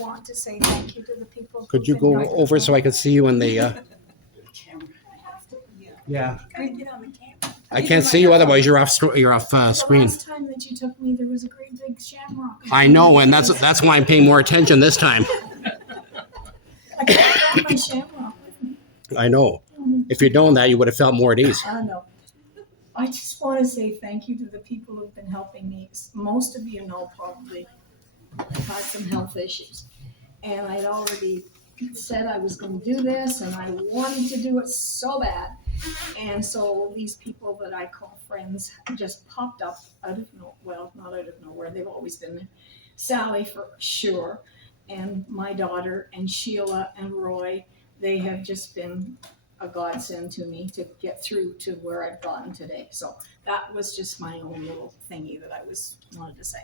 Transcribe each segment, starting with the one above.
want to say thank you to the people. Could you go over so I could see you in the, yeah. I can't see you otherwise. You're off screen. The last time that you took me, there was a great big shamrock. I know, and that's why I'm paying more attention this time. I can't have my shamrock with me. I know. If you'd known that, you would have felt more at ease. I know. I just want to say thank you to the people who've been helping me. Most of you know probably I've had some health issues. And I'd already said I was going to do this, and I wanted to do it so bad. And so these people that I call friends just popped up out of well, not out of nowhere. They've always been there. Sally for sure, and my daughter, and Sheila and Roy. They have just been a godsend to me to get through to where I've gotten today. So that was just my own little thingy that I wanted to say.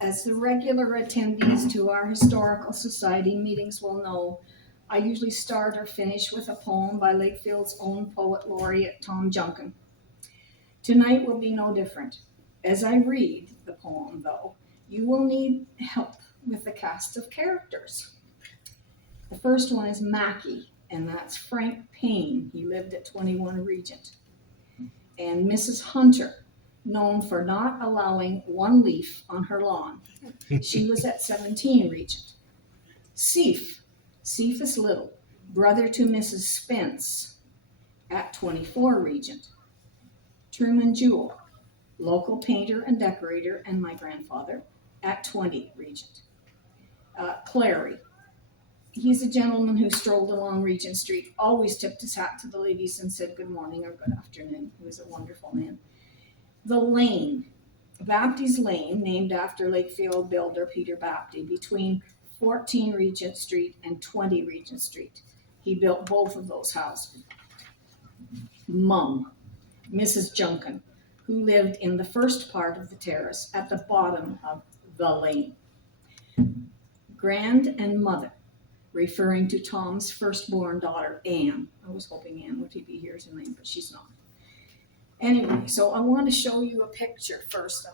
As the regular attendees to our Historical Society meetings will know, I usually start or finish with a poem by Lakefield's own poet laureate, Tom Junkin. Tonight will be no different. As I read the poem, though, you will need help with the cast of characters. The first one is Mackie, and that's Frank Payne. He lived at 21 Regent. And Mrs. Hunter, known for not allowing one leaf on her lawn. She was at 17 Regent. Cephas Little, brother to Mrs. Spence, at 24 Regent. Truman Jewell, local painter and decorator, and my grandfather, at 20 Regent. Clary, he's a gentleman who strolled along Regent Street, always tipped his hat to the ladies and said good morning or good afternoon. He was a wonderful man. The Lane, Baptie's Lane, named after Lakefield builder Peter Baptie, between 14 Regent Street and 20 Regent Street. He built both of those houses. Mum, Mrs. Junkin, who lived in the first part of the terrace at the bottom of the lane. Grand and Mother, referring to Tom's firstborn daughter, Anne. I was hoping Anne would be here tonight, but she's not. Anyway, so I want to show you a picture first.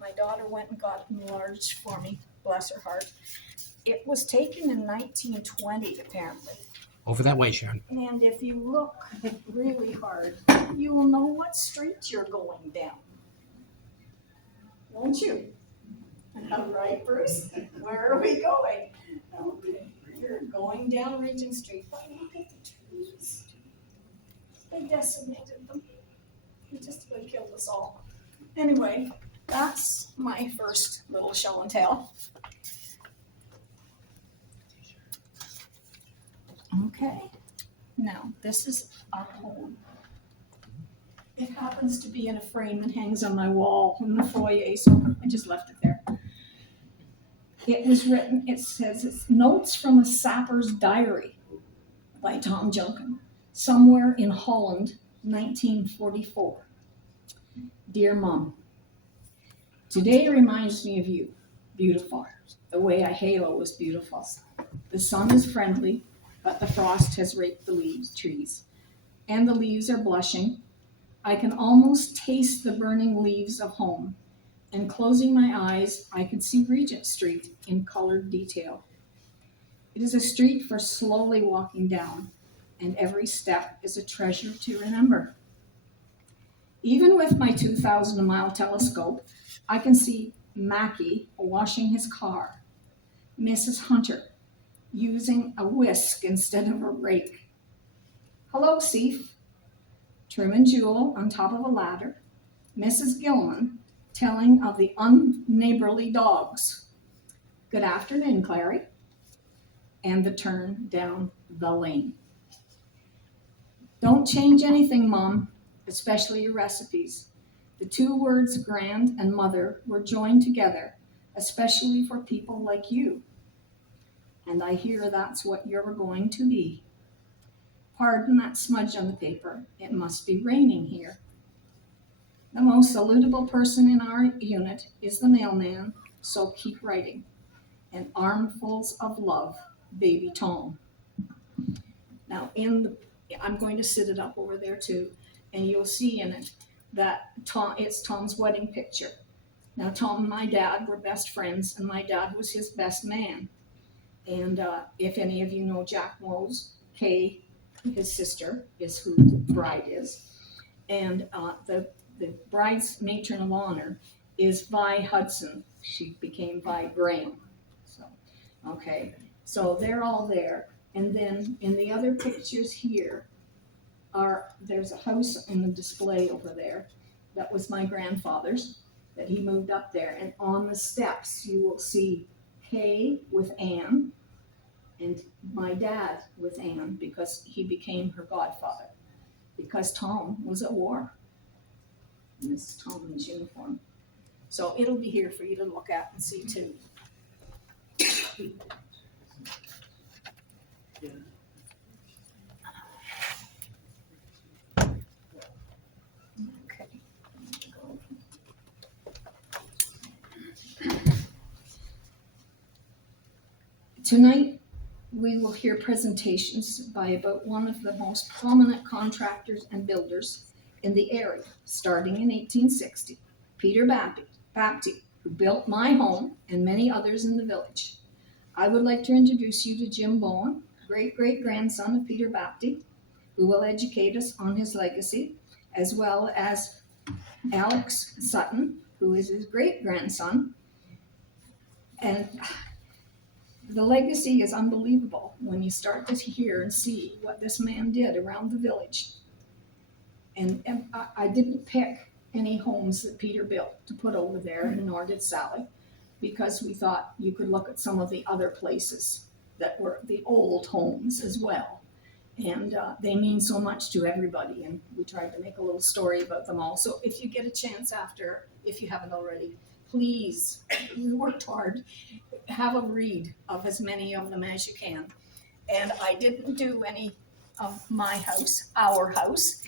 My daughter went and got it enlarged for me, bless her heart. It was taken in 1920, apparently. Over that way, Sharon. And if you look really hard, you will know what street you're going down. Won't you? All right, Bruce? Where are we going? Okay, you're going down Regent Street. But look at the trees. They decimated them. They just about killed us all. Anyway, that's my first little show and tell. Okay, now this is our home. It happens to be in a frame and hangs on my wall in the foyer, so I just left it there. It was written, it says it's Notes from a Sapper's Diary by Tom Junkin, somewhere in Holland, 1944. Dear Mom, today reminds me of you, beautiful. The way a halo was beautiful. The sun is friendly, but the frost has raped the trees, and the leaves are blushing. I can almost taste the burning leaves of home, and closing my eyes, I can see Regent Street in colored detail. It is a street for slowly walking down, and every step is a treasure to remember. Even with my 2,000-mile telescope, I can see Mackie washing his car, Mrs. Hunter using a whisk instead of a rake. Hello, Cephas. Truman Jewell on top of a ladder, Mrs. Gilman telling of the unneighborly dogs. Good afternoon, Clary. And the turn down the lane. Don't change anything, Mom, especially your recipes. The two words grand and mother were joined together, especially for people like you. And I hear that's what you're going to be. Pardon that smudge on the paper. It must be raining here. The most salutable person in our unit is the mailman, so keep writing. And armfuls of love, baby Tom. Now, I'm going to sit it up over there too. and you'll see in it that it's Tom's wedding picture. Now, Tom and my dad were best friends, and my dad was his best man. And if any of you know Jack Mose, Kay, his sister, is who the bride is. And the bride's matron of honor is Vi Hudson. She became Vi Graham. So, okay, so they're all there. And then in the other pictures here there's a house in the display over there that was my grandfather's, that he moved up there. And on the steps you will see Kay with Anne and my dad with Anne, because he became her godfather, because Tom was at war. And this is Tom in his uniform. So it'll be here for you to look at and see too. Okay. Tonight, we will hear presentations by about one of the most prominent contractors and builders in the area, starting in 1860, Peter Baptie, who built my home and many others in the village. I would like to introduce you to Jim Bowen, great-great-grandson of Peter Baptie, who will educate us on his legacy, as well as Alex Sutton, who is his great-grandson. And the legacy is unbelievable when you start to hear and see what this man did around the village. And I didn't pick any homes that Peter built to put over there, and nor did Sally, because we thought you could look at some of the other places that were the old homes as well. And they mean so much to everybody, and we tried to make a little story about them all. So if you get a chance after, if you haven't already, please, we worked hard, have a read of as many of them as you can. And I didn't do any of my house, our house,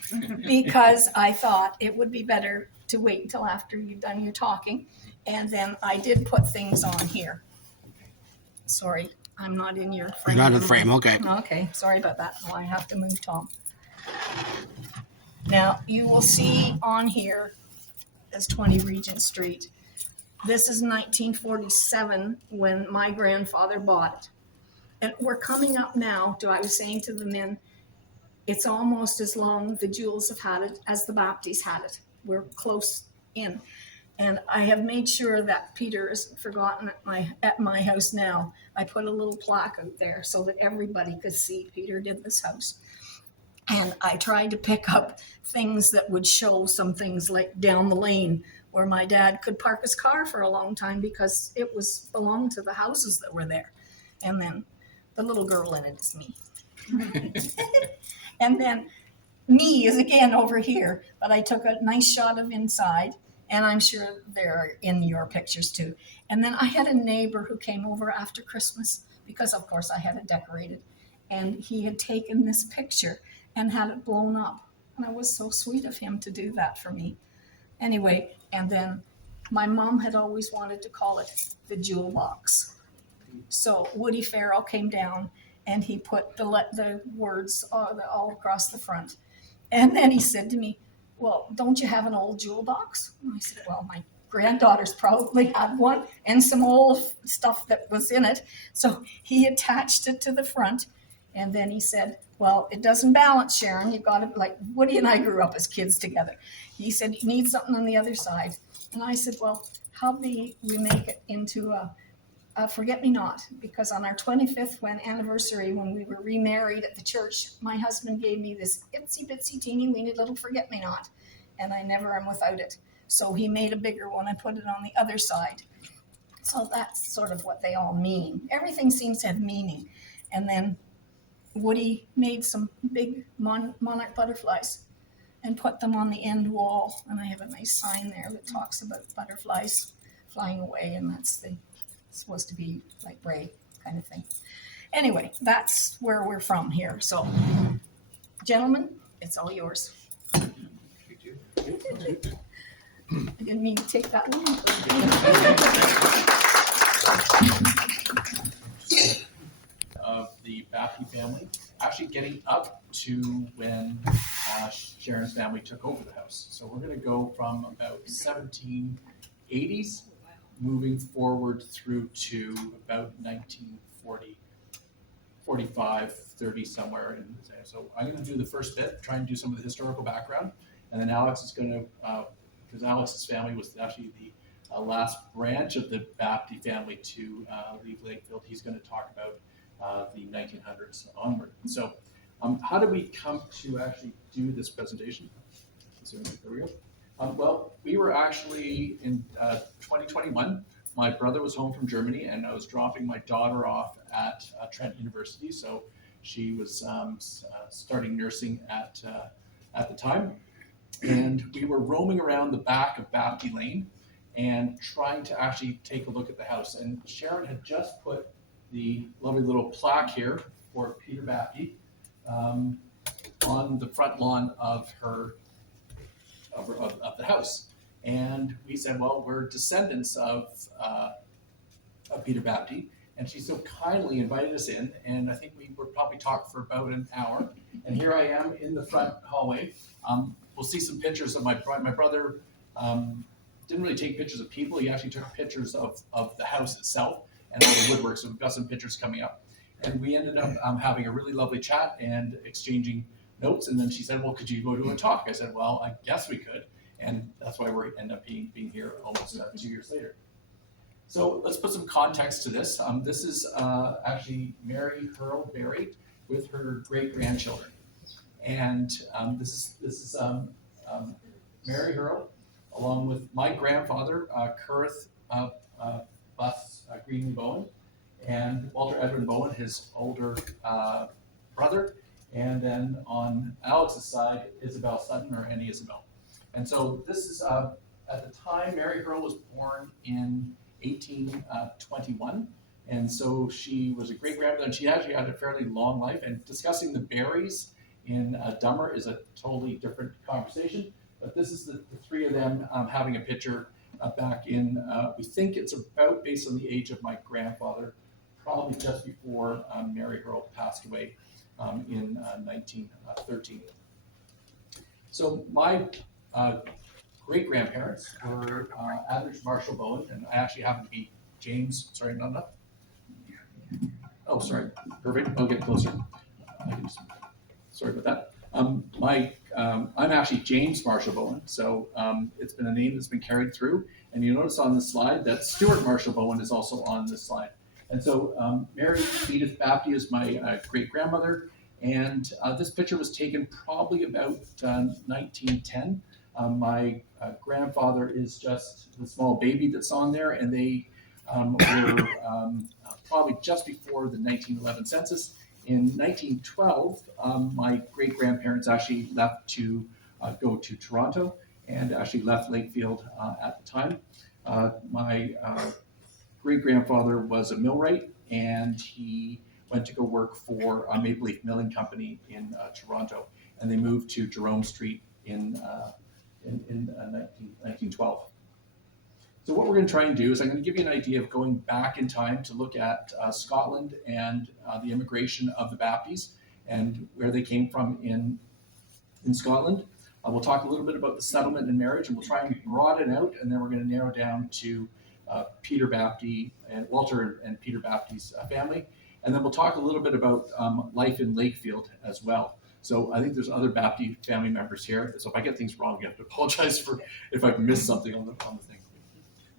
because I thought it would be better to wait until after you've done your talking. And then I did put things on here. Sorry, I'm not in your frame. You're not in the frame, okay. Okay, sorry about that. Well, I have to move Tom. Now, you will see on here as 20 Regent Street. This is 1947 when my grandfather bought it. And we're coming up now to, I was saying to the men, it's almost as long the Jules have had it as the Bapties had it. We're close in. And I have made sure that Peter isn't forgotten at my house now. I put a little plaque out there so that everybody could see Peter did this house. And I tried to pick up things that would show some things like down the lane where my dad could park his car for a long time because it belonged to the houses that were there. And then the little girl in it is me. And then me is again over here, but I took a nice shot of inside, and I'm sure they're in your pictures too. And then I had a neighbor who came over after Christmas, because of course I had it decorated, and he had taken this picture and had it blown up. And it was so sweet of him to do that for me. Anyway, and then my mom had always wanted to call it the Jewel Box. So Woody Farrell came down and he put the words all across the front. And then he said to me, well, don't you have an old jewel box? And I said, well, my granddaughters probably had one and some old stuff that was in it. So he attached it to the front. And then he said, well, it doesn't balance, Sharon. You got it, like Woody and I grew up as kids together. He said, you need something on the other side. And I said, well, how about we make it into a forget-me-not, because on our 25th anniversary, when we were remarried at the church, my husband gave me this itsy-bitsy teeny-weeny little forget-me-not, and I never am without it. So he made a bigger one and put it on the other side. So that's sort of what they all mean. Everything seems to have meaning. And then Woody made some big monarch butterflies and put them on the end wall, and I have a nice sign there that talks about butterflies flying away, and that's supposed to be like Ray kind of thing. Anyway, that's where we're from here. So, gentlemen, it's all yours. I didn't mean to take that long. Of the Baptie family, actually getting up to when Sharon's family took over the house. So we're going to go from about 1780s, moving forward through to about 1940, 45, 30 somewhere in there. So I'm going to do the first bit, try and do some of the historical background, and then Alex is going to, because Alex's family was actually the last branch of the Baptie family to leave Lakefield. He's going to talk about the 1900s onward. So how did we come to actually do this presentation? So there we go. Well, we were actually in 2021. My brother was home from Germany, and I was dropping my daughter off at Trent University. So she was starting nursing at the time, and we were roaming around the back of Baptie Lane and trying to actually take a look at the house. And Sharon had just put the lovely little plaque here for Peter Baptie on the front lawn of the house. And we said, well, we're descendants of Peter Baptie. And she so kindly invited us in, and I think we were probably talked for about an hour. And here I am in the front hallway. We'll see some pictures of my brother. Didn't really take pictures of people. He actually took pictures of the house itself and all the woodwork. So we've got some pictures coming up. And we ended up having a really lovely chat and exchanging notes. And then she said, well, could you go to a talk? I said, well, I guess we could. And that's why we end up being here almost 2 years later. So let's put some context to this. This is actually Mary Hurl Barrie with her great-grandchildren. And this is Mary Hurl, along with my grandfather, Curth Greenlee Bowen, and Walter Edwin Bowen, his older brother, and then on Alex's side, Isabella Sutton, or Annie Isabel. And so this is, at the time, Mary Hurl was born in 1821, and so she was a great-grandmother, and she actually had a fairly long life, and discussing the Barries in Dummer is a totally different conversation. But this is the three of them having a picture back in, we think it's about based on the age of my grandfather, probably just before Mary Hurl passed away in 1913. So my great-grandparents were Adams Marshall Bowen, and I actually happen to be James, sorry, not enough. Oh, sorry, perfect, I'll get closer. Sorry about that. I'm actually James Marshall Bowen, so it's been a name that's been carried through. And you notice on the slide that Stuart Marshall Bowen is also on this slide. And so Mary Edith Baptie is my great-grandmother, and this picture was taken probably about 1910. My grandfather is just the small baby that's on there, and they were probably just before the 1911 census. In 1912, my great-grandparents actually left to go to Toronto and actually left Lakefield at the time. My great-grandfather was a millwright, and he went to go work for a Maple Leaf Milling Company in Toronto, and they moved to Jerome Street in 1912. So what we're going to try and do is I'm going to give you an idea of going back in time to look at Scotland and the immigration of the Bapties and where they came from in Scotland. We'll talk a little bit about the settlement and marriage, and we'll try and broaden out, and then we're going to narrow down to Peter Baptie and Walter and Peter Baptie's family. And then we'll talk a little bit about life in Lakefield as well. So I think there's other Baptie family members here. So if I get things wrong, you have to apologize for if I've missed something on the thing.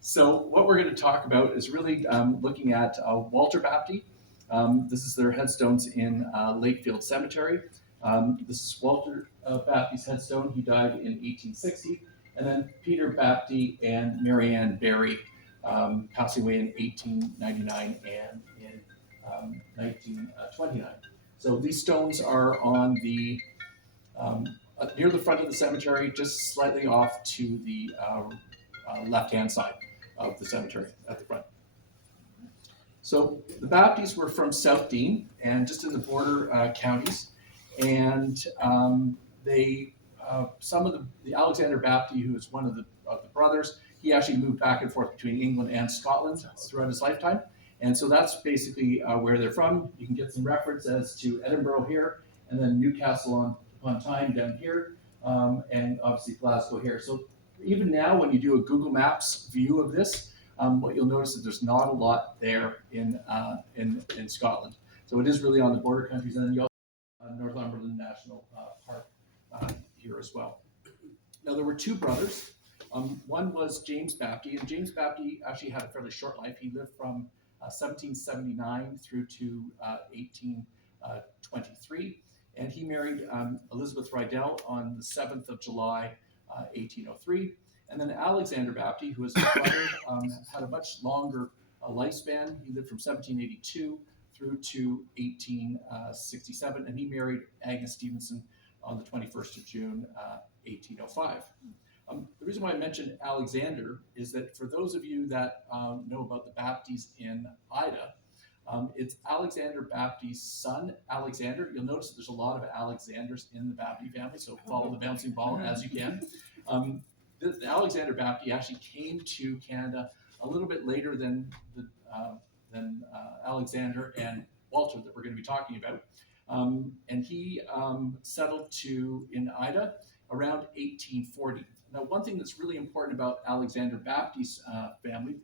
So what we're going to talk about is really looking at Walter Baptie. This is their headstones in Lakefield Cemetery. This is Walter Baptie's headstone. He died in 1860. And then Peter Baptie and Mary Ann Barrie passing away in 1899 and in 1929. So these stones are on the near the front of the cemetery, just slightly off to the left-hand side of the cemetery at the front. So the Bapties were from South Dean and just in the border counties, and they some of the Alexander Baptie, who is one of the brothers, he actually moved back and forth between England and Scotland throughout his lifetime, and so that's basically where they're from. You can get some reference as to Edinburgh here, and then Newcastle upon time down here, and obviously Glasgow here. So even now, when you do a Google Maps view of this, what you'll notice is there's not a lot there in Scotland. So it is really on the border countries, and then you also have Northumberland National Park here as well. Now there were two brothers. One was James Baptie, and James Baptie actually had a fairly short life. He lived from 1779 through to 1823, and he married Elizabeth Riddell on the 7th of July, 1803. And then Alexander Baptie, who was his brother, had a much longer lifespan. He lived from 1782 through to 1867, and he married Agnes Stevenson on the 21st of June, 1805. The reason why I mentioned Alexander is that for those of you that know about the Bapties in Ida, it's Alexander Baptie's son, Alexander. You'll notice that there's a lot of Alexanders in the Baptie family, so follow the bouncing ball as you can. Alexander Baptie actually came to Canada a little bit later than Alexander and Walter that we're going to be talking about. And he settled in Ida around 1840. Now, one thing that's really important about Alexander Baptie's family,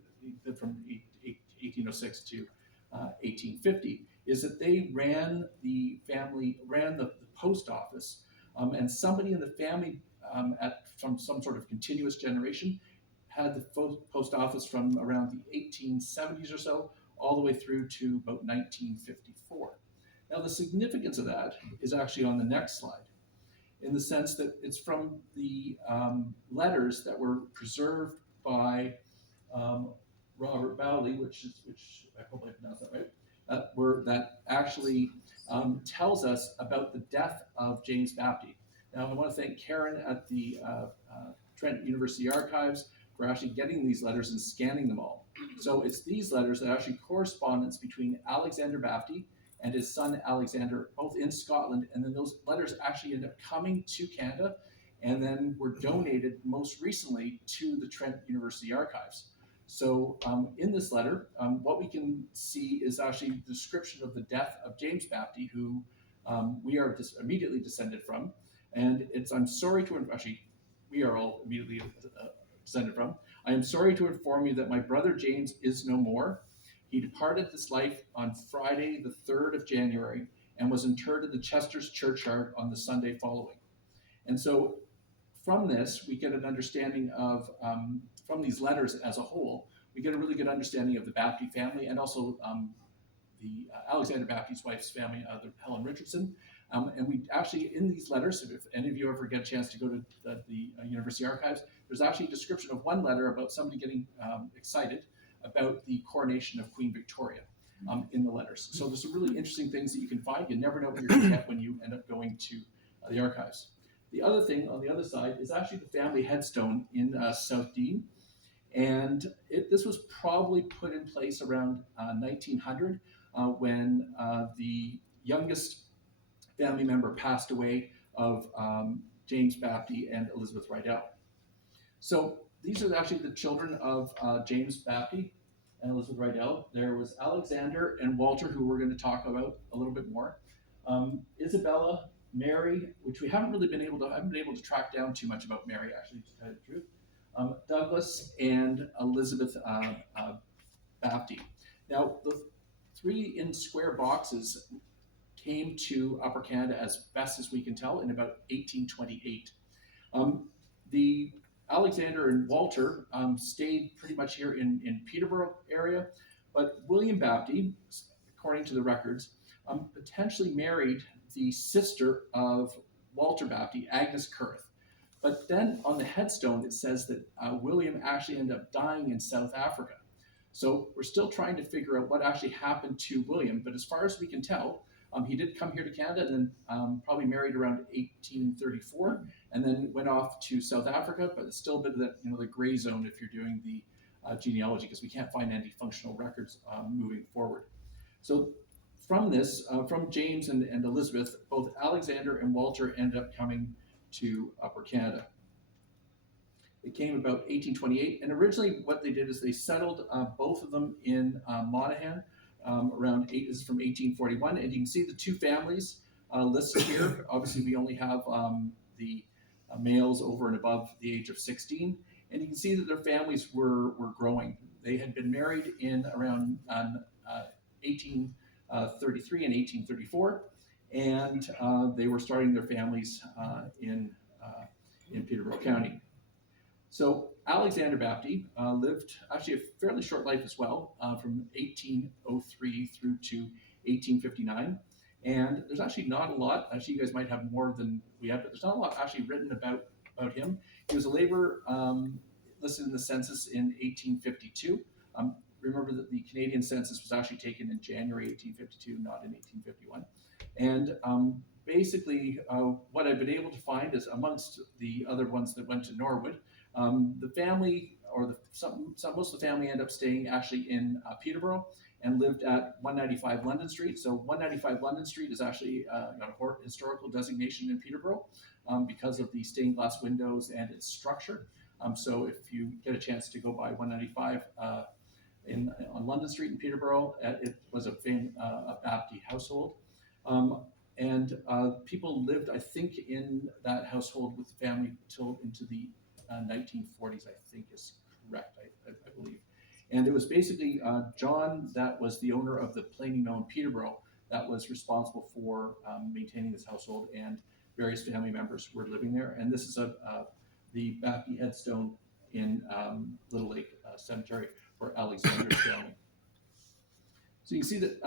from 1806 to 1850, is that they ran the post office, and somebody in the family from some sort of continuous generation had the post office from around the 1870s or so, all the way through to about 1954. Now, the significance of that is actually on the next slide, in the sense that it's from the letters that were preserved by Robert Bowley, which I hope I pronounced that right, that actually tells us about the death of James Baptie. Now, I want to thank Karen at the Trent University Archives for actually getting these letters and scanning them all. So it's these letters that actually correspondence between Alexander Baptie and his son Alexander, both in Scotland, and then those letters actually end up coming to Canada and then were donated most recently to the Trent University Archives. So in this letter, what we can see is actually a description of the death of James Baptie, who we are immediately descended from. And we are all immediately descended from. I am sorry to inform you that my brother James is no more. He departed this life on Friday, the 3rd of January, and was interred in the Chester's churchyard on the Sunday following. And so from this, we get an understanding of, from these letters as a whole, we get a really good understanding of the Baptie family, and also the Alexander Baptie's wife's family, Helen Richardson. And we actually, in these letters, if any of you ever get a chance to go to the University Archives, there's actually a description of one letter about somebody getting excited about the coronation of Queen Victoria in the letters. So there's some really interesting things that you can find. You never know what you're going to get when you end up going to the archives. The other thing on the other side is actually the family headstone in South Dean. And this was probably put in place around 1900 when the youngest family member passed away of James Baptie and Elizabeth Riddell. So these are actually the children of James Baptie and Elizabeth Riddell. There was Alexander and Walter, who we're going to talk about a little bit more. Isabella, Mary, which we haven't been able to track down too much about Mary, actually, to tell you the truth. Douglas and Elizabeth Baptie. Now, the three in square boxes came to Upper Canada, as best as we can tell, in about 1828. The Alexander and Walter stayed pretty much here in Peterborough area, but William Baptie, according to the records, potentially married the sister of Walter Baptie, Agnes Curth. But then on the headstone, it says that William actually ended up dying in South Africa. So we're still trying to figure out what actually happened to William, but as far as we can tell, he did come here to Canada and then probably married around 1834 and then went off to South Africa, but it's still a bit of that, the gray zone if you're doing the genealogy, because we can't find any functional records moving forward. So from this, from James and Elizabeth, both Alexander and Walter ended up coming to Upper Canada. It came about 1828, and originally what they did is they settled both of them in Monaghan. This is from 1841, and you can see the two families listed here. Obviously, we only have the males over and above the age of 16, and you can see that their families were growing. They had been married in around 1833 and 1834, and they were starting their families in Peterborough County. So Alexander Baptie lived actually a fairly short life as well, from 1803 through to 1859. And there's actually not a lot, actually you guys might have more than we have, but there's not a lot actually written about him. He was a laborer listed in the census in 1852. Remember that the Canadian census was actually taken in January 1852, not in 1851. And basically what I've been able to find is amongst the other ones that went to Norwood, the family, or most of the family ended up staying actually in Peterborough and lived at 195 London Street. So 195 London Street is actually got a historical designation in Peterborough because of the stained glass windows and its structure. So if you get a chance to go by 195 on London Street in Peterborough, it was a Baptie household. And people lived, I think, in that household with the family until into the 1940s, I think is correct, I believe. And it was basically John that was the owner of the planing mill in Peterborough that was responsible for maintaining this household, and various family members were living there. And this is the Baptie headstone in Little Lake Cemetery for Alexander's family. So you can see that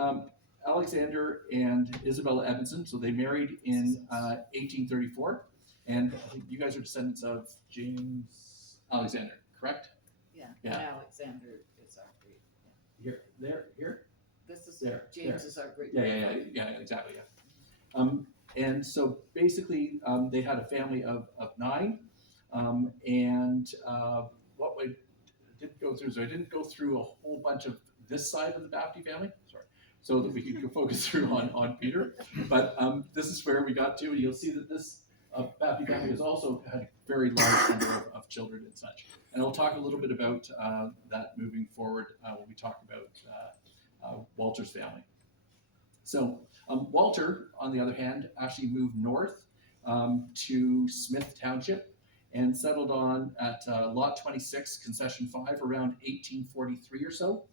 Alexander and Isabella Edmison, so they married in 1834, and I think you guys are descendants of James Alexander, correct? Yeah, Yeah. and Alexander is our great. Here? This is There, James is our great. Yeah, exactly, yeah. And so basically, they had a family of 9, and what I didn't go through, so I didn't go through a whole bunch of this side of the Baptie family, sorry, so that we could focus through on Peter. But this is where we got to, and you'll see that this Baptie family has also had a very large number of children and such. And I'll talk a little bit about that moving forward when we talk about Walter's family. So Walter, on the other hand, actually moved north to Smith Township and settled on at Lot 26, Concession 5, around 1843 or so.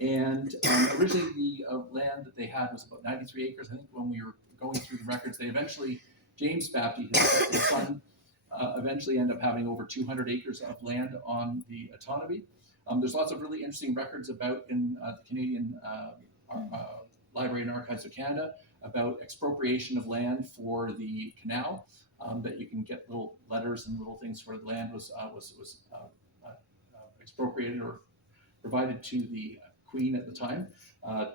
And originally the land that they had was about 93 acres. I think when we were going through the records, they eventually, James Baptie, his son, eventually ended up having over 200 acres of land on the autonomy. There's lots of really interesting records about in the Canadian Library and Archives of Canada about expropriation of land for the canal, that you can get little letters and little things where the land was expropriated or provided to the Queen at the time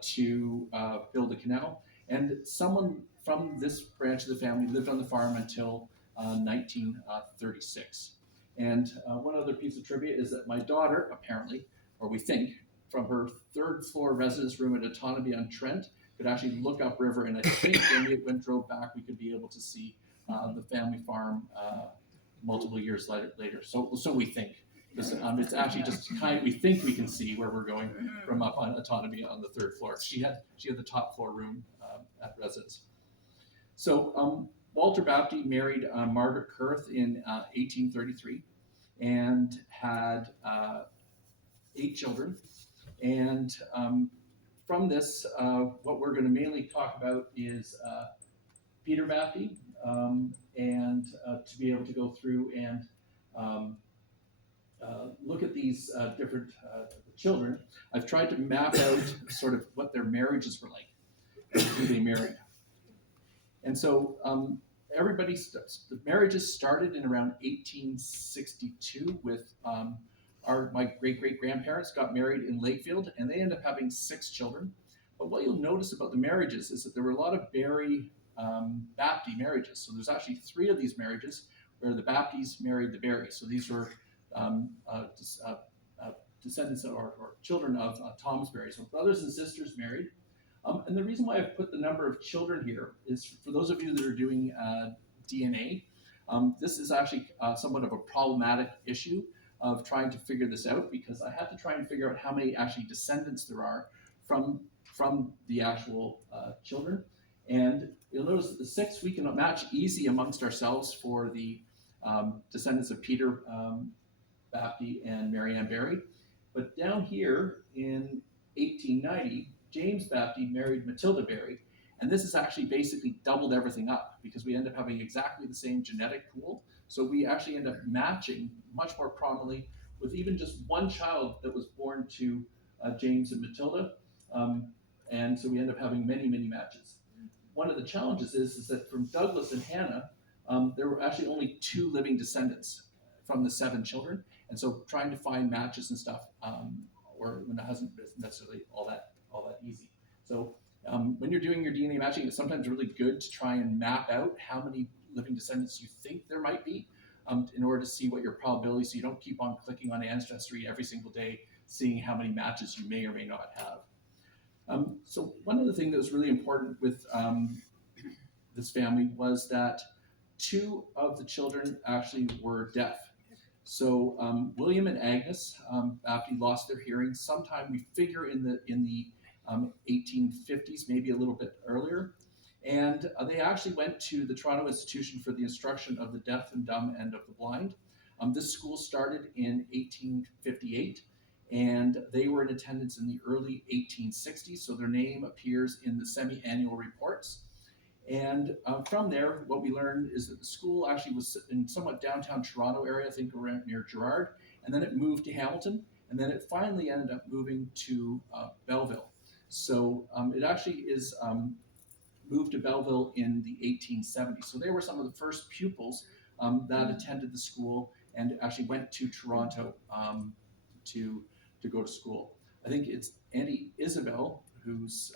to build the canal. And someone from this branch of the family lived on the farm until 1936. And one other piece of trivia is that my daughter, apparently, or we think, from her 3rd floor residence room at Autonomy on Trent, could actually look upriver, and I think when we drove back, we could be able to see the family farm multiple years later. So we think. It's actually just we think we can see where we're going from up on Autonomy on the 3rd floor. She had the top floor room at residence. So Walter Baptie married Margaret Kurth in 1833 and had 8 children. And from this, what we're going to mainly talk about is Peter Baptie, and to be able to go through and look at these different children. I've tried to map out sort of what their marriages were like, and who they married. And so the marriages started in around 1862 with my great-great-grandparents got married in Lakefield, and they ended up having 6 children. But what you'll notice about the marriages is that there were a lot of Baptie marriages. So there's actually 3 of these marriages where the Bapties married the Barries. So these were descendants or children of Thomas Barrie. So brothers and sisters married. And the reason why I've put the number of children here is for those of you that are doing DNA, this is actually somewhat of a problematic issue of trying to figure this out, because I had to try and figure out how many actually descendants there are from the actual children. And you'll notice that the 6 we can match easy amongst ourselves for the descendants of Peter Baptie and Mary Ann Barrie. But down here in 1890, James Baptie married Matilda Barrie, and this has actually basically doubled everything up because we end up having exactly the same genetic pool. So we actually end up matching much more prominently with even just one child that was born to James and Matilda. And so we end up having many, many matches. One of the challenges is that from Douglas and Hannah, there were actually only 2 living descendants from the 7 children. And so trying to find matches and stuff, or when it hasn't been necessarily all that easy. So when you're doing your DNA matching, it's sometimes really good to try and map out how many living descendants you think there might be in order to see what your probability, so you don't keep on clicking on Ancestry every single day, seeing how many matches you may or may not have. So one other thing that was really important with this family was that 2 of the children actually were deaf. So William and Agnes Baptie lost their hearing sometime, we figure, in the 1850s, maybe a little bit earlier. And they actually went to the Toronto Institution for the Instruction of the Deaf and Dumb and of the Blind. This school started in 1858, and they were in attendance in the early 1860s, so their name appears in the semi-annual reports. And from there, what we learned is that the school actually was in somewhat downtown Toronto area, I think around near Gerrard, and then it moved to Hamilton, and then it finally ended up moving to Belleville. So it actually is moved to Belleville in the 1870s. So they were some of the first pupils that attended the school and actually went to Toronto to go to school. I think it's Auntie Isabel who's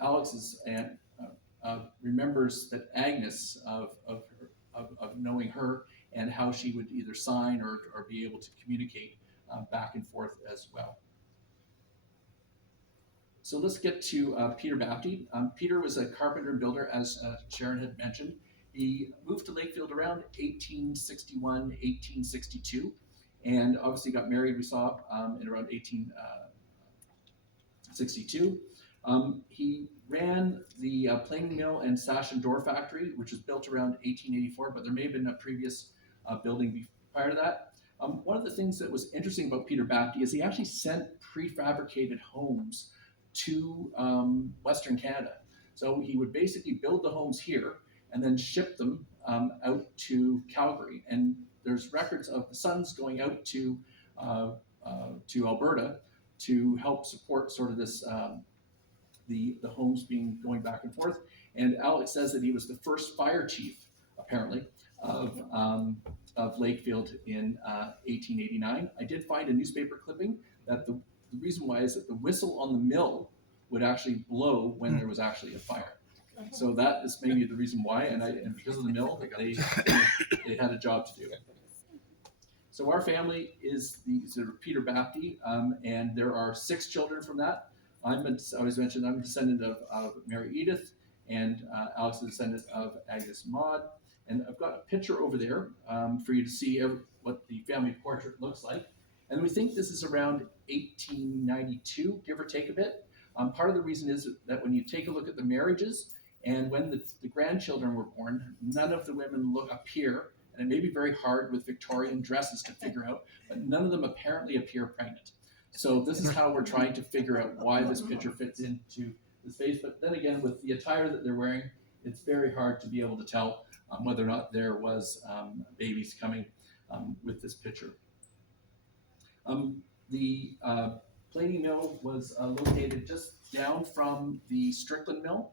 Alex's aunt remembers that Agnes of knowing her and how she would either sign or be able to communicate back and forth as well. So let's get to Peter Baptie. Peter was a carpenter and builder, as Sharon had mentioned. He moved to Lakefield around 1861, 1862, and obviously got married, we saw, in around 1862. He ran the planing mill and sash and door factory, which was built around 1884, but there may have been a previous building prior to that. One of the things that was interesting about Peter Baptie is he actually sent prefabricated homes to Western Canada. So he would basically build the homes here and then ship them out to Calgary. And there's records of the sons going out to Alberta to help support sort of this the homes going back and forth. And Alex says that he was the first fire chief, apparently, of Lakefield in 1889. I did find a newspaper clipping that the reason why is that the whistle on the mill would actually blow when there was actually a fire. So that is maybe the reason why, and because of the mill, they had a job to do. So our family is the sort of Peter Baptie, and there are 6 children from that. I always mentioned I'm a descendant of Mary Edith, and Alex is a descendant of Agnes Maud. And I've got a picture over there for you to see what the family portrait looks like. And we think this is around 1892, give or take a bit. Part of the reason is that when you take a look at the marriages and when the grandchildren were born, none of the women appear, and it may be very hard with Victorian dresses to figure out, but none of them apparently appear pregnant. So this is how we're trying to figure out why this picture fits into the space. But then again, with the attire that they're wearing, it's very hard to be able to tell whether or not there was babies coming with this picture. The planing mill was located just down from the Strickland mill,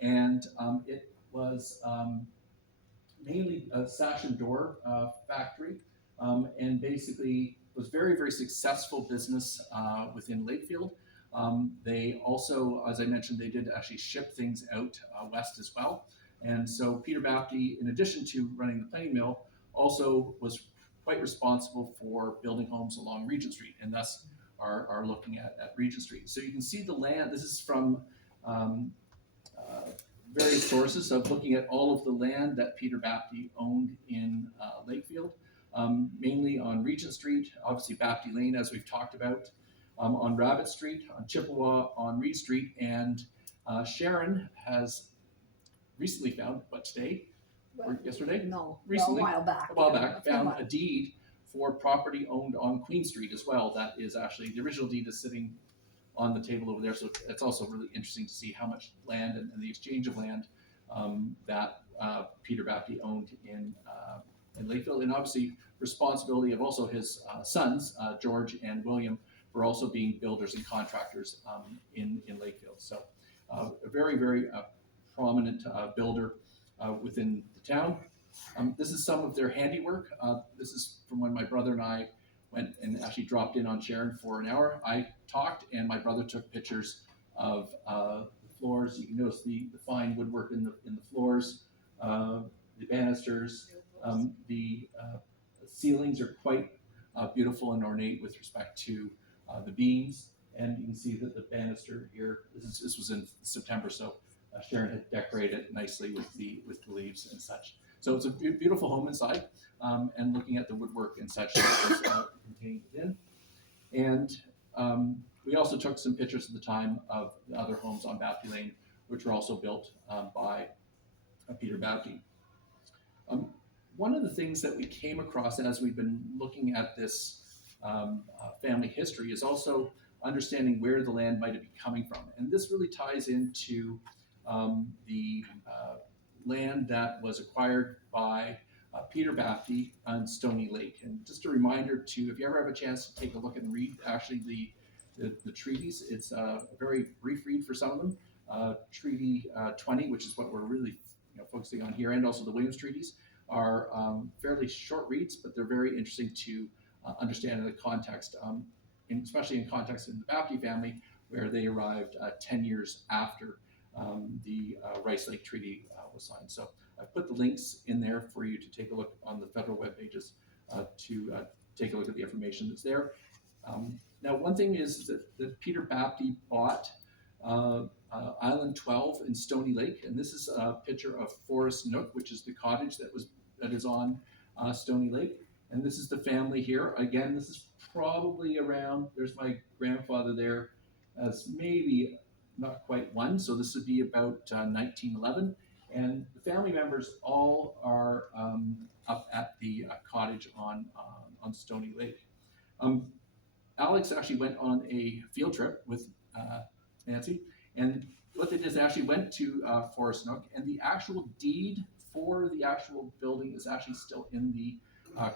and it was mainly a sash and door factory, and basically was very, very successful business within Lakefield. They also, as I mentioned, they did actually ship things out west as well. And so Peter Baptie, in addition to running the planing mill, also was quite responsible for building homes along Regent Street, and thus are looking at Regent Street. So you can see the land. This is from various sources of looking at all of the land that Peter Baptie owned in Lakefield, mainly on Regent Street, obviously Baptie Lane, as we've talked about, on Rabbit Street, on Chippewa, on Reed Street, and Sharon has recently found, but today, or yesterday, No, recently, a while back. a while back, It's been a found while. a deed for property owned on Queen Street as well. That is actually, the original deed is sitting on the table over there. So it's also really interesting to see how much land and the exchange of land that Peter Baptie owned in Lakefield, and obviously responsibility of also his sons, George and William, for also being builders and contractors in Lakefield. So a very, very prominent builder within the town. This is some of their handiwork. This is from when my brother and I went and actually dropped in on Sharon for an hour. I talked and my brother took pictures of the floors. You can notice the fine woodwork in the floors, the banisters. The ceilings are quite beautiful and ornate with respect to the beams. And you can see that the banister here, this was in September, so Sharon had decorated it nicely with the leaves and such. So it's a beautiful home inside, and looking at the woodwork and such that was contained within. And we also took some pictures at the time of the other homes on Baptie Lane, which were also built by Peter Baptie. One of the things that we came across as we've been looking at this family history is also understanding where the land might have been coming from. And this really ties into the land that was acquired by Peter Baptie on Stoney Lake. And just a reminder to, if you ever have a chance to take a look and read actually the treaties, it's a very brief read for some of them. Treaty 20, which is what we're really focusing on here, and also the Williams treaties, are fairly short reads, but they're very interesting to understand in the context, especially in context in the Baptie family, where they arrived 10 years after the Rice Lake Treaty was signed. So I put the links in there for you to take a look on the federal web pages to take a look at the information that's there. Now, one thing is that Peter Baptie bought Island 12 in Stoney Lake, and this is a picture of Forest Nook, which is the cottage that is on Stoney Lake. And this is the family here. Again, this is probably around, there's my grandfather there as maybe not quite one, so this would be about 1911. And the family members all are up at the cottage on Stoney Lake. Alex actually went on a field trip with Nancy, and what they did is they actually went to Forest Nook, and the actual deed for the actual building is actually still in the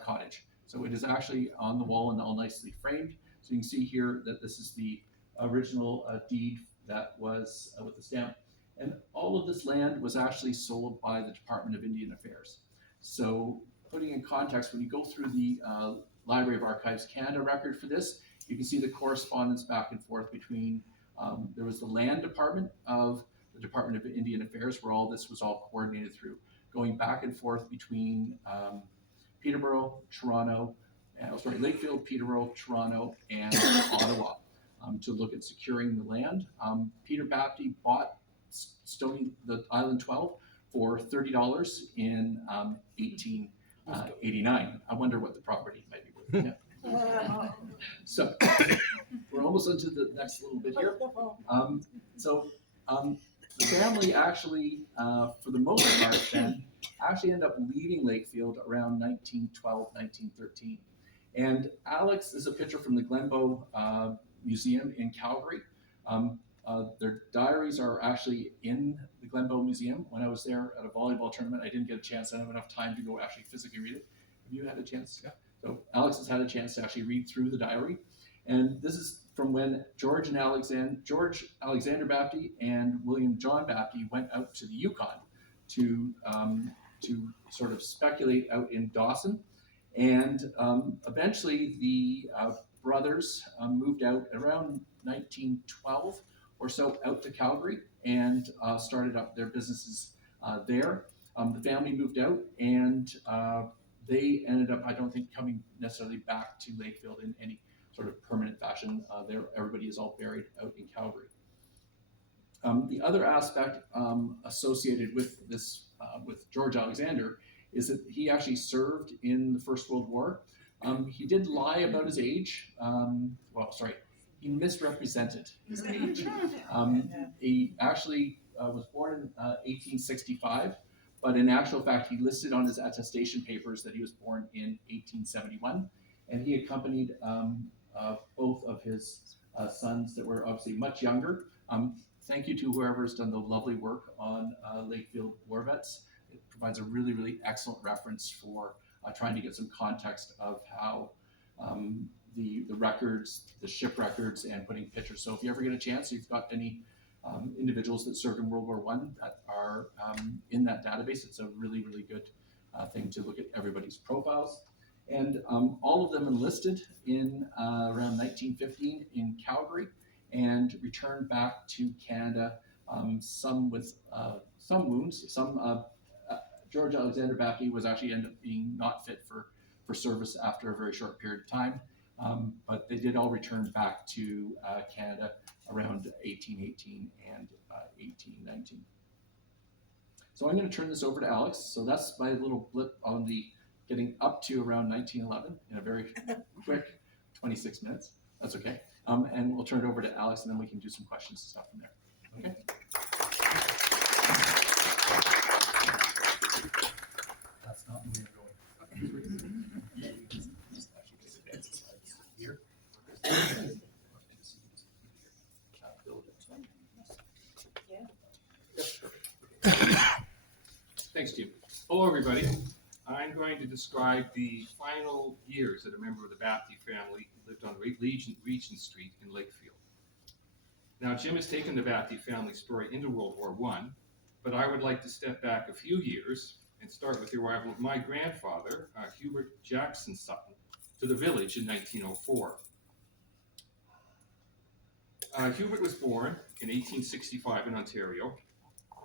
cottage. So it is actually on the wall and all nicely framed. So you can see here that this is the original deed that was with the stamp. And all of this land was actually sold by the Department of Indian Affairs. So putting in context, when you go through the Library of Archives Canada record for this, you can see the correspondence back and forth between, there was the land department of the Department of Indian Affairs, where all this was all coordinated through, going back and forth between Peterborough, Toronto, Lakefield, Peterborough, Toronto, and Ottawa to look at securing the land. Peter Baptie bought the Island 12 for $30 in 1889. I wonder what the property might be worth. Yeah. So we're almost into the next little bit here. The family actually, for the most part then, actually ended up leaving Lakefield around 1912, 1913. And Alex is a picture from the Glenbow Museum in Calgary. Their diaries are actually in the Glenbow Museum. When I was there at a volleyball tournament, I didn't get a chance. I didn't have enough time to go actually physically read it. Have you had a chance? Yeah. So Alex has had a chance to actually read through the diary. And this is from when George Alexander Baptie and William John Baptie went out to the Yukon to sort of speculate out in Dawson. And eventually the brothers moved out around 1912 or so out to Calgary and started up their businesses there. The family moved out, and they ended up, I don't think, coming necessarily back to Lakefield in any sort of permanent fashion. Everybody is all buried out in Calgary. The other aspect associated with this, with George Alexander, is that he actually served in the First World War. He did lie about his age. he misrepresented his age. He actually was born in 1865, but in actual fact, he listed on his attestation papers that he was born in 1871, and he accompanied both of his sons that were obviously much younger. Thank you to whoever's done the lovely work on Lakefield war vets. It provides a really, really excellent reference for trying to get some context of how the records, the ship records, and putting pictures. So if you ever get a chance, you've got any individuals that served in World War I that are in that database, it's a really, really good thing to look at everybody's profiles. And all of them enlisted in around 1915 in Calgary and returned back to Canada, some with some wounds. George Alexander Baptie was actually ended up being not fit for service after a very short period of time, but they did all return back to Canada around 1818 and 1819. So I'm going to turn this over to Alex. So that's my little blip on the getting up to around 1911 in a very quick 26 minutes. That's okay. And we'll turn it over to Alex, and then we can do some questions and stuff from there. Okay. That's not where we're going. Here. Thanks, Jim. Hello, everybody. I'm going to describe the final years that a member of the Baptie family lived on Regent Street in Lakefield. Now, Jim has taken the Baptie family story into World War I, but I would like to step back a few years and start with the arrival of my grandfather, Hubert Jackson Sutton, to the village in 1904. Hubert was born in 1865 in Ontario.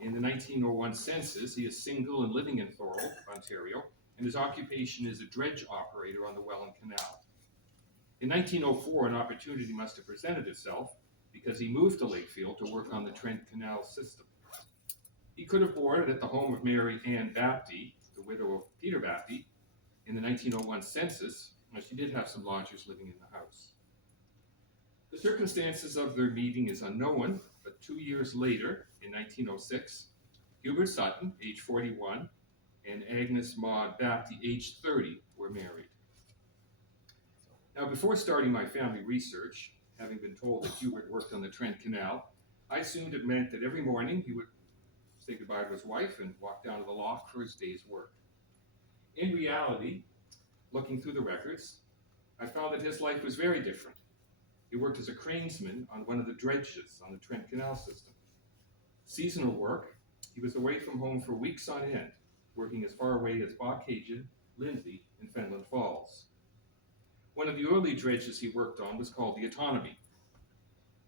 In the 1901 census, he is single and living in Thorold, Ontario, and his occupation is a dredge operator on the Welland Canal. In 1904, an opportunity must have presented itself because he moved to Lakefield to work on the Trent Canal system. He could have boarded at the home of Mary Ann Baptie, the widow of Peter Baptie, in the 1901 census, but she did have some lodgers living in the house. The circumstances of their meeting is unknown, but 2 years later, in 1906, Hubert Sutton, age 41, and Agnes Maud Baptie, age 30, were married. Now, before starting my family research, having been told that Hubert worked on the Trent Canal, I assumed it meant that every morning he would say goodbye to his wife and walk down to the lock for his day's work. In reality, looking through the records, I found that his life was very different. He worked as a cranesman on one of the dredges on the Trent Canal system. Seasonal work, he was away from home for weeks on end, working as far away as Boccagen, Lindsay, and Fenland Falls. One of the early dredges he worked on was called the Autonomy.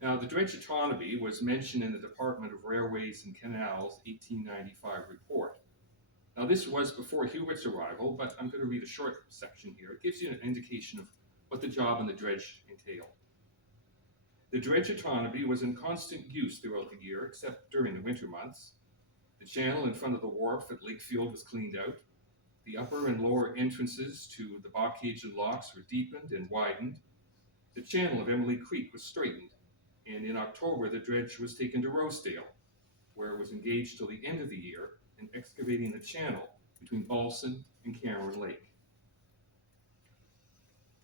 Now, the dredge Autonomy was mentioned in the Department of Railways and Canals 1895 report. Now, this was before Hubert's arrival, but I'm going to read a short section here. It gives you an indication of what the job on the dredge entailed. The dredge Autonomy was in constant use throughout the year, except during the winter months. The channel in front of the wharf at Lakefield was cleaned out. The upper and lower entrances to the Boccagen locks were deepened and widened. The channel of Emily Creek was straightened, and in October the dredge was taken to Rosedale, where it was engaged till the end of the year in excavating the channel between Balson and Cameron Lake.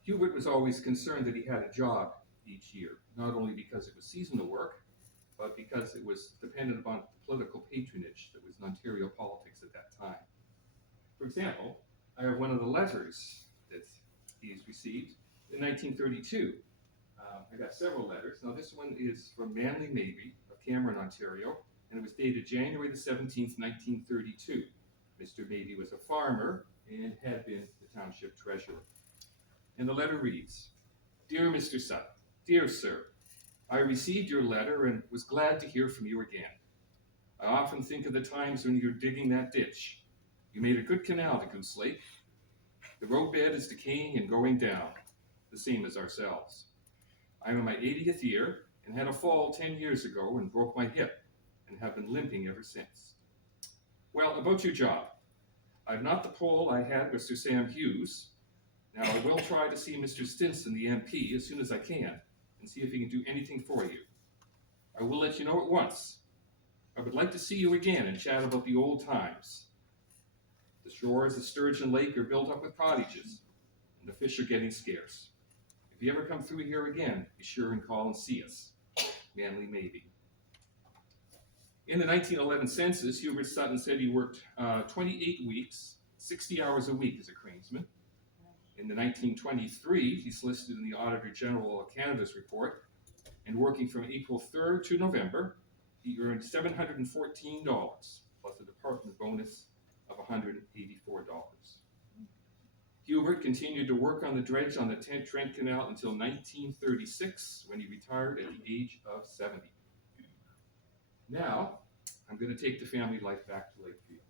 Hubert was always concerned that he had a job each year, not only because it was seasonal work, but because it was dependent upon political patronage that was in Ontario politics at that time. For example, I have one of the letters that he's received in 1932. I got several letters. Now this one is from Manly Mabie of Cameron, Ontario, and it was dated January the 17th, 1932. Mr. Mabie was a farmer and had been the township treasurer. And the letter reads, "Dear Mr. Sutton, dear sir, I received your letter and was glad to hear from you again. I often think of the times when you're digging that ditch. You made a good canal to Goose Lake. The roadbed is decaying and going down, the same as ourselves. I'm in my 80th year and had a fall 10 years ago and broke my hip and have been limping ever since. Well, about your job. I've not the pull I had with Sir Sam Hughes. Now I will try to see Mr. Stinson, the MP, as soon as I can, and see if he can do anything for you. I will let you know at once. I would like to see you again and chat about the old times. The shores of Sturgeon Lake are built up with cottages, and the fish are getting scarce. If you ever come through here again, be sure and call and see us. Manly Maybe. In the 1911 census, Hubert Sutton said he worked 28 weeks, 60 hours a week as a cranesman. In the 1923, he's listed in the Auditor General of Canada's report, and working from April 3rd to November, he earned $714, plus a department bonus of $184. Hubert continued to work on the dredge on the Trent Canal until 1936, when he retired at the age of 70. Now, I'm going to take the family life back to Lakefield.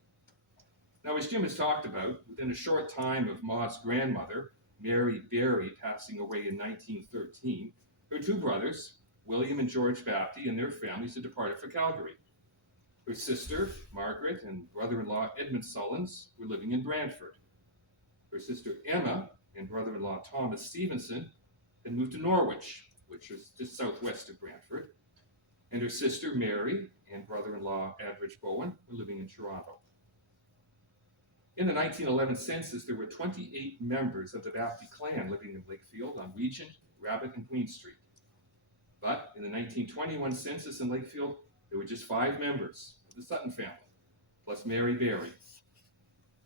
Now, as Jim has talked about, within a short time of Maud's grandmother, Mary Barrie, passing away in 1913, her two brothers, William and George Baptie, and their families had departed for Calgary. Her sister, Margaret, and brother-in-law, Edmison, were living in Brantford. Her sister, Emma, and brother-in-law, Thomas Stevenson, had moved to Norwich, which is just southwest of Brantford. And her sister, Mary, and brother-in-law, Bowen, were living in Toronto. In the 1911 census, there were 28 members of the Baptie clan living in Lakefield on Regent, Rabbit, and Queen Street. But in the 1921 census in Lakefield, there were just 5 members of the Sutton family, plus Mary Barrie.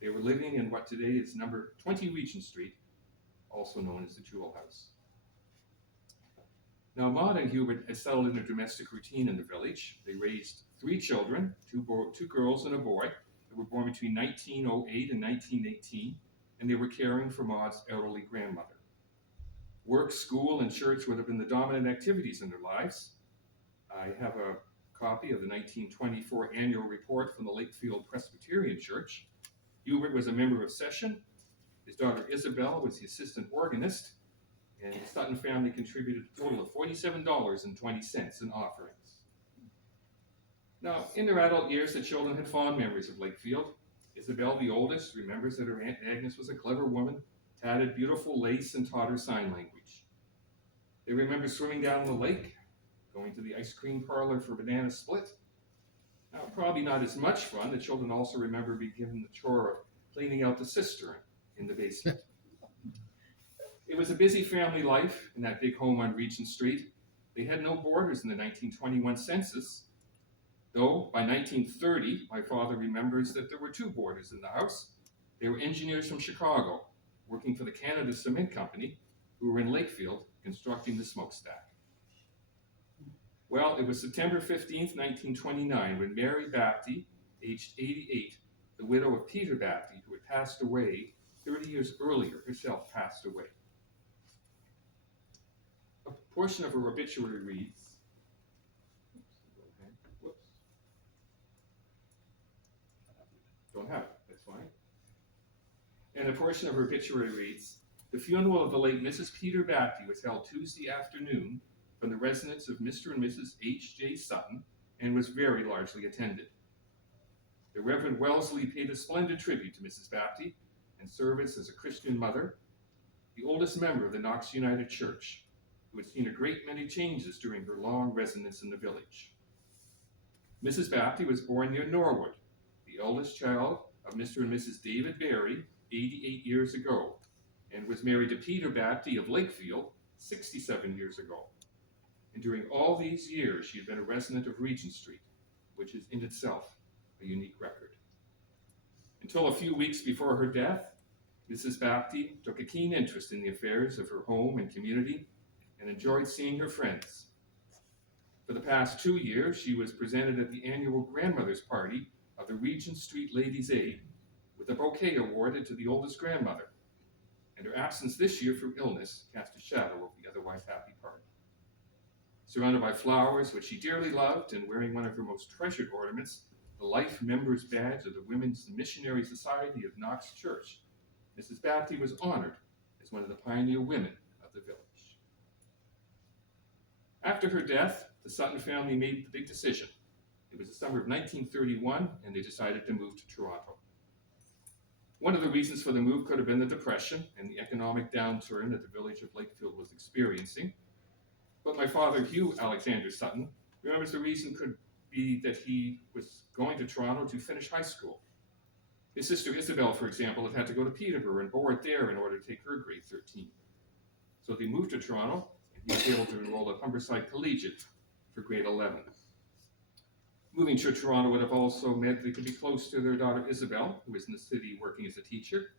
They were living in what today is number 20 Regent Street, also known as the Jewel House. Now, Maud and Hubert had settled in a domestic routine in the village. They raised 3 children, two girls and a boy, that were born between 1908 and 1918, and they were caring for Maud's elderly grandmother. Work, school, and church would have been the dominant activities in their lives. I have a copy of the 1924 annual report from the Lakefield Presbyterian Church. Hubert was a member of session. His daughter Isabella was the assistant organist, and the Sutton family contributed a total of $47.20 in offerings. Now, in their adult years, the children had fond memories of Lakefield. Isabel, the oldest, remembers that her Aunt Agnes was a clever woman, tatted beautiful lace, and taught her sign language. They remember swimming down the lake, going to the ice cream parlor for banana split. Now, probably not as much fun. The children also remember being given the chore of cleaning out the cistern in the basement. It was a busy family life in that big home on Regent Street. They had no boarders in the 1921 census, though by 1930, my father remembers that there were 2 boarders in the house. They were engineers from Chicago, working for the Canada Cement Company, who were in Lakefield constructing the smokestack. Well, it was September 15th, 1929, when Mary Baptie, aged 88, the widow of Peter Baptie, who had passed away 30 years earlier, herself passed away. A portion of her obituary reads, Don't have it, that's fine. And a portion of her obituary reads, the funeral of the late Mrs. Peter Baptie was held Tuesday afternoon from the residence of Mr. and Mrs. H.J. Sutton and was very largely attended. The Reverend Wellesley paid a splendid tribute to Mrs. Baptie and service as a Christian mother, the oldest member of the Knox United Church, who had seen a great many changes during her long residence in the village. Mrs. Baptie was born near Norwood, the eldest child of Mr. and Mrs. David Barrie 88 years ago, and was married to Peter Baptie of Lakefield 67 years ago. And during all these years, she had been a resident of Regent Street, which is in itself a unique record. Until a few weeks before her death, Mrs. Baptie took a keen interest in the affairs of her home and community and enjoyed seeing her friends. For the past 2 years, she was presented at the annual grandmother's party of the Regent Street Ladies' Aid, with a bouquet awarded to the oldest grandmother. And her absence this year from illness cast a shadow over the otherwise happy party. Surrounded by flowers, which she dearly loved, and wearing one of her most treasured ornaments, the Life Members Badge of the Women's Missionary Society of Knox Church, Mrs. Baptie was honored as one of the pioneer women of the village. After her death, the Sutton family made the big decision. It was the summer of 1931, and they decided to move to Toronto. One of the reasons for the move could have been the Depression and the economic downturn that the village of Lakefield was experiencing. But my father, Hugh Alexander Sutton, remembers the reason could be that he was going to Toronto to finish high school. His sister Isabella, for example, had to go to Peterborough and board there in order to take her grade 13. So they moved to Toronto, and he was able to enroll at Humberside Collegiate for grade 11. Moving to Toronto would have also meant they could be close to their daughter Isabel, who was in the city working as a teacher,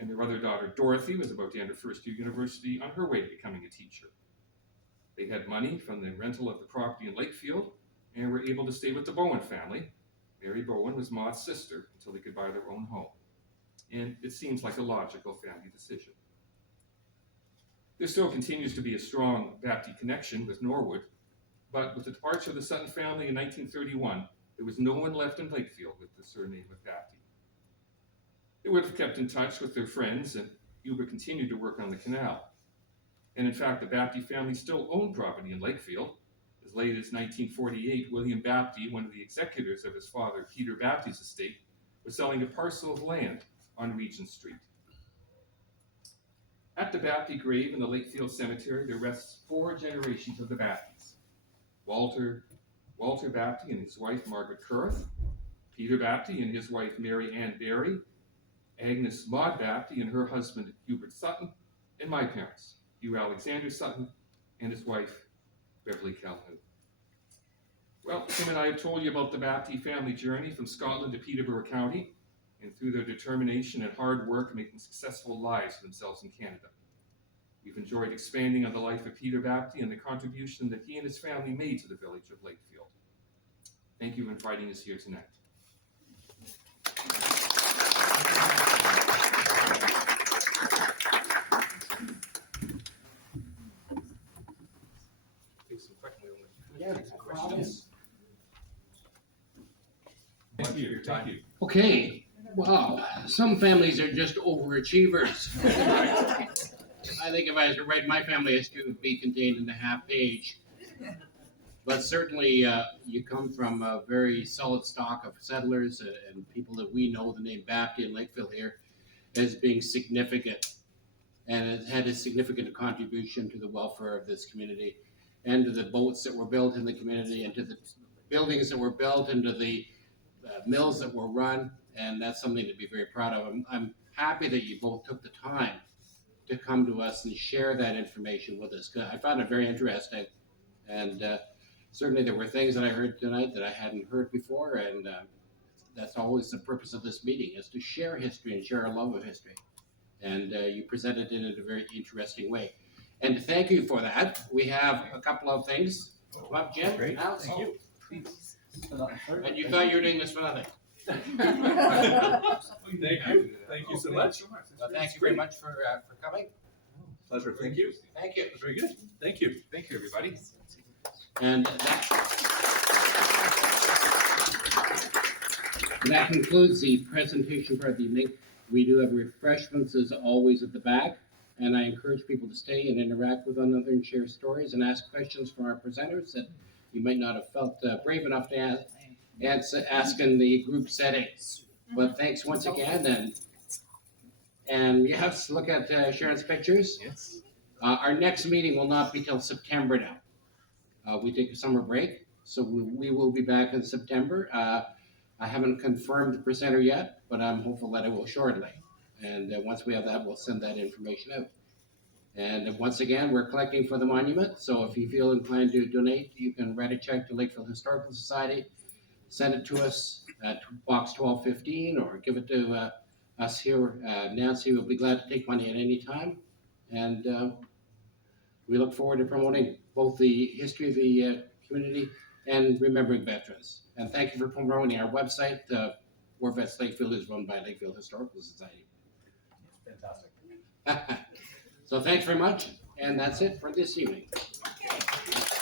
and their other daughter Dorothy was about to enter first year university on her way to becoming a teacher. They had money from the rental of the property in Lakefield and were able to stay with the Bowen family. Mary Bowen was Maud's sister until they could buy their own home. And it seems like a logical family decision. There still continues to be a strong Baptie connection with Norwood, but with the departure of the Sutton family in 1931, there was no one left in Lakefield with the surname of Baptie. They would have kept in touch with their friends, and Hubert continued to work on the canal. And in fact, the Baptie family still owned property in Lakefield. As late as 1948, William Baptie, one of the executors of his father Peter Baptie's estate, was selling a parcel of land on Regent Street. At the Baptie grave in the Lakefield Cemetery, there rests 4 generations of the Bapties. Walter Baptie and his wife Margaret Curth, Peter Baptie and his wife Mary Ann Barrie, Agnes Maud Baptie and her husband Hubert Sutton, and my parents, Hugh Alexander Sutton and his wife Beverly Calhoun. Well, Tim and I have told you about the Baptie family journey from Scotland to Peterborough County, and through their determination and hard work making successful lives for themselves in Canada. We've enjoyed expanding on the life of Peter Baptie and the contribution that he and his family made to the village of Lakefield. Thank you for inviting us here tonight. Questions? Thank you. Thank you. Okay, wow, some families are just overachievers. I think if I was to write my family history, it would be contained in a half page. But certainly, you come from a very solid stock of settlers and people that we know the name Baptie and Lakefield here as being significant. And it had a significant contribution to the welfare of this community and to the boats that were built in the community and to the buildings that were built and to the mills that were run. And that's something to be very proud of. I'm happy that you both took the time to come to us and share that information with us. I found it very interesting. And certainly there were things that I heard tonight that I hadn't heard before. And that's always the purpose of this meeting, is to share history and share our love of history. And you presented it in a very interesting way. And to thank you for that, we have a couple of things. Come up, Jim. Great, Now, thank you. And you thought you were doing this for nothing. Thank you. Thank you so much. Well, thank you very much for coming. Pleasure. Thank you. Thank you. Very good. Thank you. Thank you, everybody. And that concludes the presentation part of the evening. We do have refreshments as always at the back, and I encourage people to stay and interact with one another and share stories and ask questions from our presenters that you might not have felt brave enough to ask in the group setting. But thanks once again, and you have to look at Sharon's pictures. Yes. Our next meeting will not be till September now. We take a summer break, so we will be back in September. I haven't confirmed the presenter yet, but I'm hopeful that it will shortly. And once we have that, we'll send that information out. And once again, we're collecting for the monument. So if you feel inclined to donate, you can write a check to Lakefield Historical Society, send it to us at Box 1215, or give it to us here. Nancy will be glad to take money at any time. And we look forward to promoting both the history of the community and remembering veterans. And thank you for promoting our website. War Vets Lakefield is run by Lakefield Historical Society. Fantastic. So thanks very much, and that's it for this evening. Okay.